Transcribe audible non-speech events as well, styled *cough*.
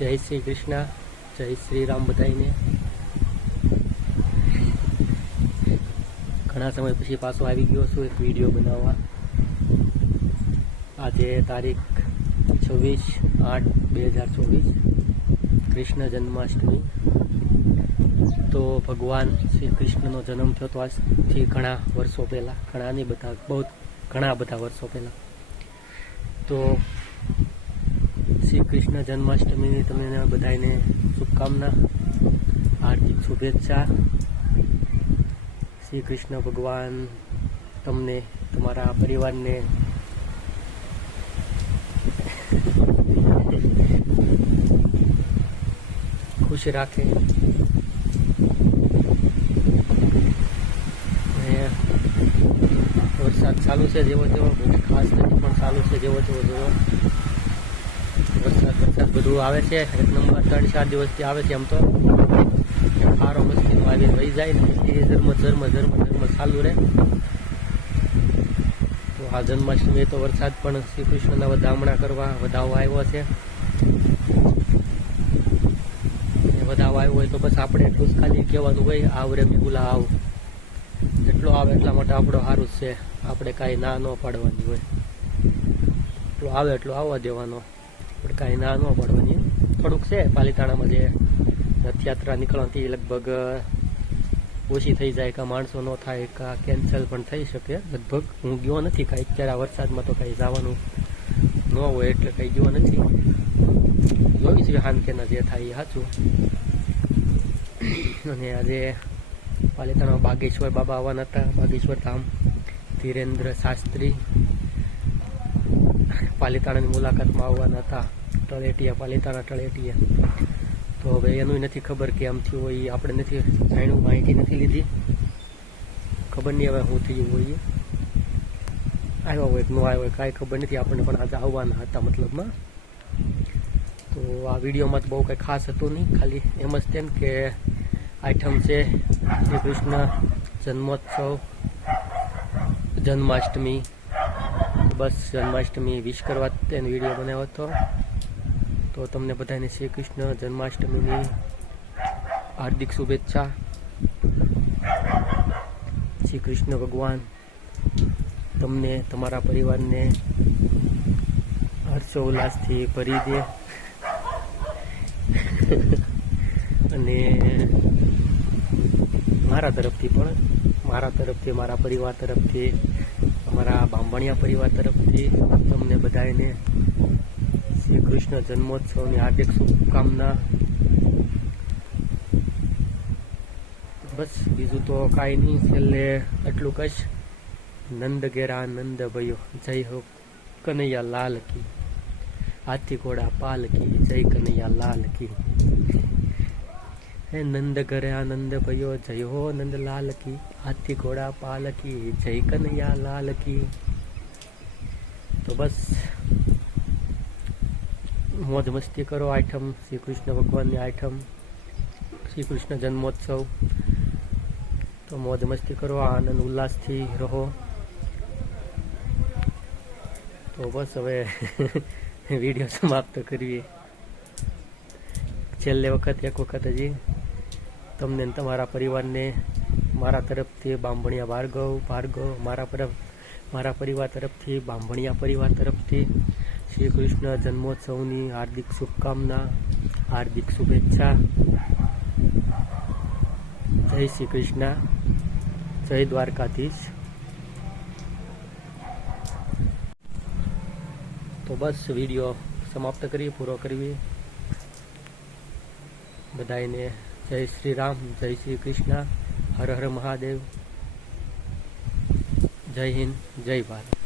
જય શ્રી કૃષ્ણ, જય શ્રી રામ બધાઈને ઘણા સમય પછી પાછો આવી ગયો છું એક વીડિયો બનાવવા. આજે તારીખ છવ્વીસ આઠ બે હજાર ચોવીસ, કૃષ્ણ જન્માષ્ટમી. તો ભગવાન શ્રી કૃષ્ણનો જન્મ થયો તો આજથી ઘણા વર્ષો પહેલાં ઘણા નહીં બધા, બહુ ઘણા બધા વર્ષો પહેલાં. તો શ્રી કૃષ્ણ જન્માષ્ટમીની તમને બધાને શુભકામના, હાર્દિક શુભેચ્છા. શ્રી કૃષ્ણ ભગવાન તમને, તમારા પરિવારને ખુશ રાખે. વરસાદ ચાલુ છે જેવો જેવો ખાસ નથી, પણ ચાલુ છે જેવો તેવો જેવો વરસાદ વરસાદ બધું આવે છે. એક નંબર, ત્રણ, ચાર દિવસથી આવે છે એમ તો. સારો મસ્તીનો આવીને વહી જાય ને એ ધર્મ ધર્મ ધર્મ ધર્મ ચાલુ રહે. તો આ જન્માષ્ટમી તો વરસાદ પણ શ્રી કૃષ્ણના વધામણા કરવા વધાવો આવ્યો છે. વધાવો આવ્યો હોય તો બસ આપણે એટલું જ ખાલી કહેવાનું હોય આવરે મેગુલા, આવ. જેટલો આવે એટલા માટે આપણો સારું જ છે. આપણે કાંઈ ના ન પાડવાની હોય. એટલો આવે એટલો આવવા દેવાનો. કાંઈ ના ન પડવાની. થોડુંક છે, પાલીતાણામાં જે રથયાત્રા નીકળવાથી લગભગ ઓછી થઈ જાય કે માણસો ન થાય કે કેન્સલ પણ થઈ શકે. લગભગ હું ગયો નથી કાંઈ. અત્યારે આ વરસાદમાં તો કાંઈ જવાનું ન હોય, એટલે કંઈ ગયો નથી. જોઈ છે હાનકેના જે થાય એ સાચું અને આજે પાલીતાણા બાગેશ્વર બાબા આવવાના હતા. બાગેશ્વર ધામ, ધીરેન્દ્ર શાસ્ત્રી. પાલિતાણાની મુલાકાતમાં આવવાના હતા. તળેટીયા પાલિતાણા તળેટીયા તો હવે એનું નથી ખબર કે આમ થયું હોય, આપણે નથી જાણ્યું, માહિતી નથી લીધી. ખબર નહીં હવે શું થયું હોય. આવ્યા હોય નો આવ્યા હોય, કાંઈ ખબર નથી. આપણને પણ આજે આવવાના હતા મતલબમાં. તો આ વિડીયોમાં તો બહુ કંઈ ખાસ હતું નહીં. ખાલી એમ જ તેમ કે આઈટમ છે. શ્રી કૃષ્ણ જન્મોત્સવ, જન્માષ્ટમી બસ જન્માષ્ટમી વિશ કરવા તેનો વીડિયો બનાવ્યો હતો. તો તમને બધાને શ્રી કૃષ્ણ જન્માષ્ટમીની હાર્દિક શુભેચ્છા. શ્રી કૃષ્ણ ભગવાન તમને તમારા પરિવારને હર્ષોલ્લાસથી ભરી દે. અને મારા તરફથી પણ, મારા તરફથી, મારા પરિવાર તરફથી બાંભણિયા પરિવાર તરફથી તમને બધાને શ્રી કૃષ્ણ જન્મોત્સવની હાર્દિક શુભકામના. બસ, બીજું તો કાંઈ નહીં, છેલ્લે એટલું કશ નંદ ઘેરા નંદ ભયો, જય હો કનૈયા લાલ કી. હાથી ઘોડા પાલ કી જય કનૈયા લાલ કી. હે નંદ ઘરે આનંદ ભયો જય હો નંદ લાલ કી, હાથી ઘોડા પાલ કી, જય કનૈયા લાલ કી. તો બસ, મોજ મસ્તી કરો આઈટમ શ્રી કૃષ્ણ ભગવાનની આઈટમ શ્રી કૃષ્ણ જન્મોત્સવ. તો મોજ મસ્તી કરો, આનંદ ઉલ્લાસથી રહો. તો બસ હવે *laughs* વીડિયો સમાપ્ત કરીએ. છેલ્લે વખત, એક વખત હજી. તમને તમારા પરિવારને મારા તરફથી બાંભણિયા ભાર્ગવ ભાર્ગવ, મારા તરફ, મારા પરિવાર તરફથી બાંભણિયા પરિવાર તરફથી, શ્રી કૃષ્ણ જન્મોત્સવની હાર્દિક શુભકામના, હાર્દિક શુભેચ્છા. જય શ્રી કૃષ્ણ. જય દ્વારકાધીશ. તો બસ વીડિયો સમાપ્ત કરીએ, પૂરો કરવી બધાને જય શ્રી રામ જય શ્રી કૃષ્ણ હર હર મહાદેવ. જય હિન્દ જય ભારત.